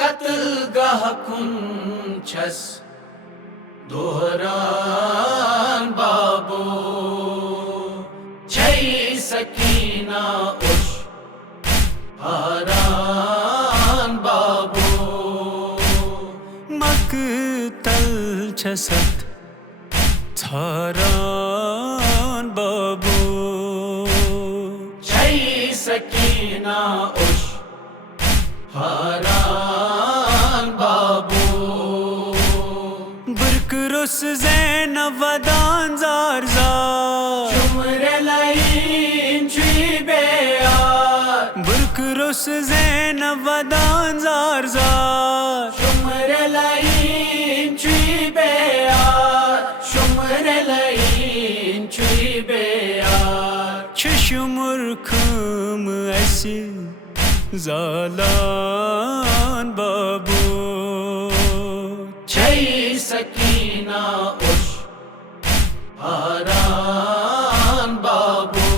कत्लगाह कुन छस दोहरान बाबो छै सकीना उश हारान बाबो मकतल छसत छारान बाबो छै सकीना उश हारान बाबो बुरकरुस ज़ैन वदान जार जार शुमरे लाइन चुई बेयार बुरकरुस ज़ैन वदान जार जार शुमरे लाइन चुई बेयार शुमरे लाइन चुई बेयार शुमुर खम ऐसी ज़ालान बाबो छै सकीना उश हारान बाबो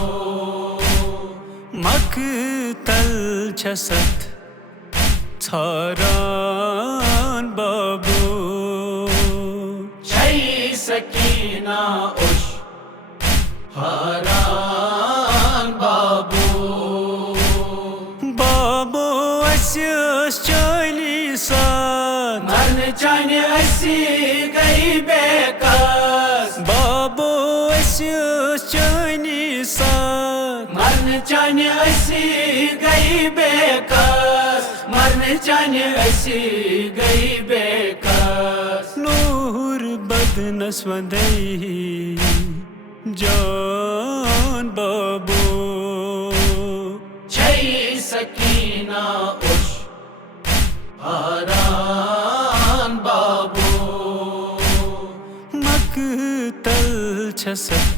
मकतल छसत छारान बाबो छै सकीना उश हारान बाबो बाबो अस्यस चली साथ मरन चाहने ऐसी गई बेकस बाबो अस्यस चली साथ मरन चाहने ऐसी गई बेकस मरन चाहने ऐसी गई बेकस नूर बदनस वदई जान बाबो छै सकीना उश हारान बाबो मकतल छसत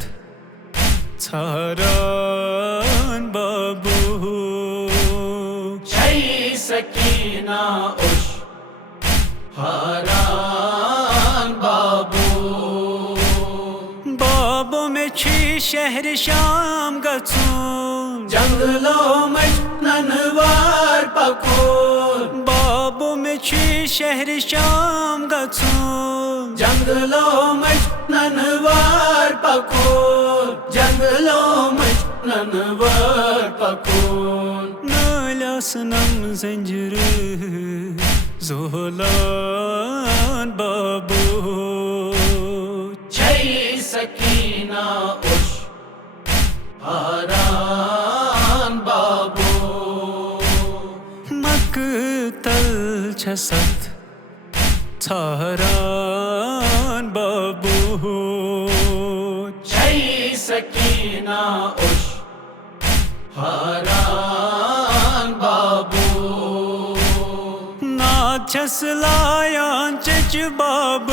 छारान बाबो छै सकीना उश हारान बाबो बाबो में छी शहर शाम गछून जंगलों में ननवार पकोन बाबो में छी शहर शाम गछून जंगलों में ननवार पकोन जंगलों में ननवार पकोन नाला सनम जंजर जोलान बाबो छै सकीना उश हारान बाबो मकतल छसत छारान बाबो छै सकीना उश हारान बाबो नाचस लायान चच बाब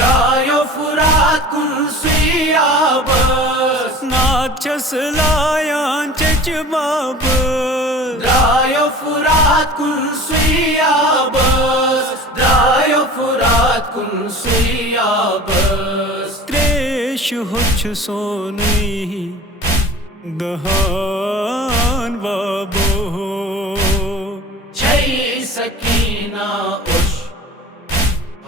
रायो फुरात कुन सुयाबस नाचस लायान चच बाब रायो फुरात कुन सुयाबस रायो फुरात कुन सुयाबस त्रेश होछ सोनी दहान बाबो छै सकीना उश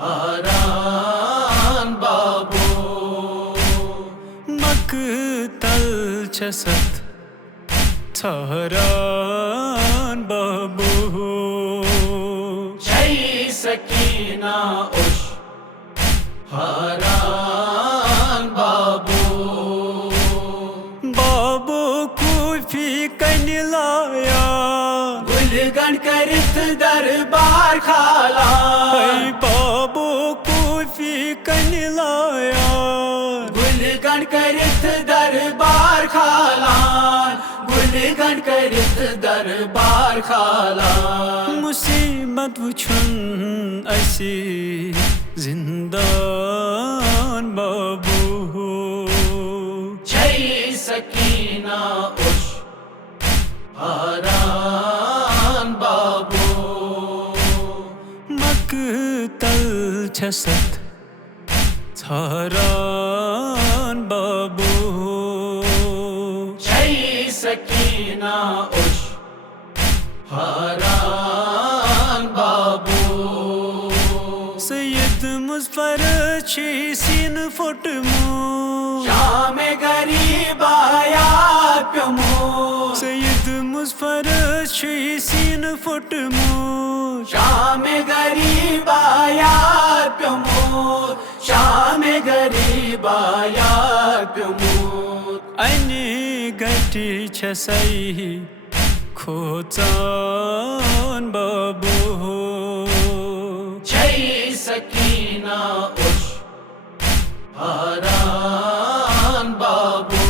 हारान बाबो मकतल छसत छारान बाबो छै सकीना उश हारान बाबो बाबो कूफी कनिलाया गुलगन करत दरबार खाला बाबो कूफी कनिलाया गुलगन करत दरबार खालान गुलगन करत दरबार खालान मुसीबत वुछुन ऐसी जिंदान बाबो छै सकीना उश हारान बाबो मकतल छसत छारान बाबो छै सकीना उश हारान बाबो मुजफ्फर सीन फुटमो शाम गरीब याद प्यमो सैयद मुजफ्फर सीन फुटमो शाम गरीब याद प्यमो शाम गरीब याद प्यमो अने गटी छसई खोचान बाबू छै सकीना उश हारान बाबू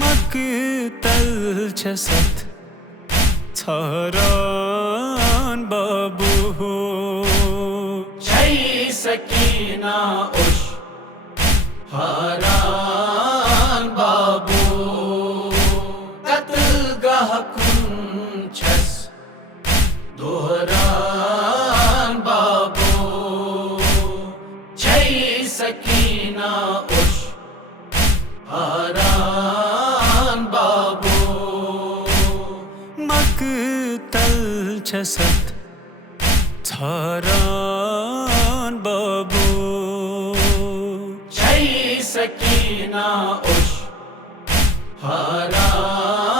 मकतल छसत छरान बाबू छै सकीना उश हारान बाबू कत्ल गह कुंछस दोहरान बाबू छै सकीना उश हारान बाबू मकतल छसत छरान बाबू छै सकीना उश हारान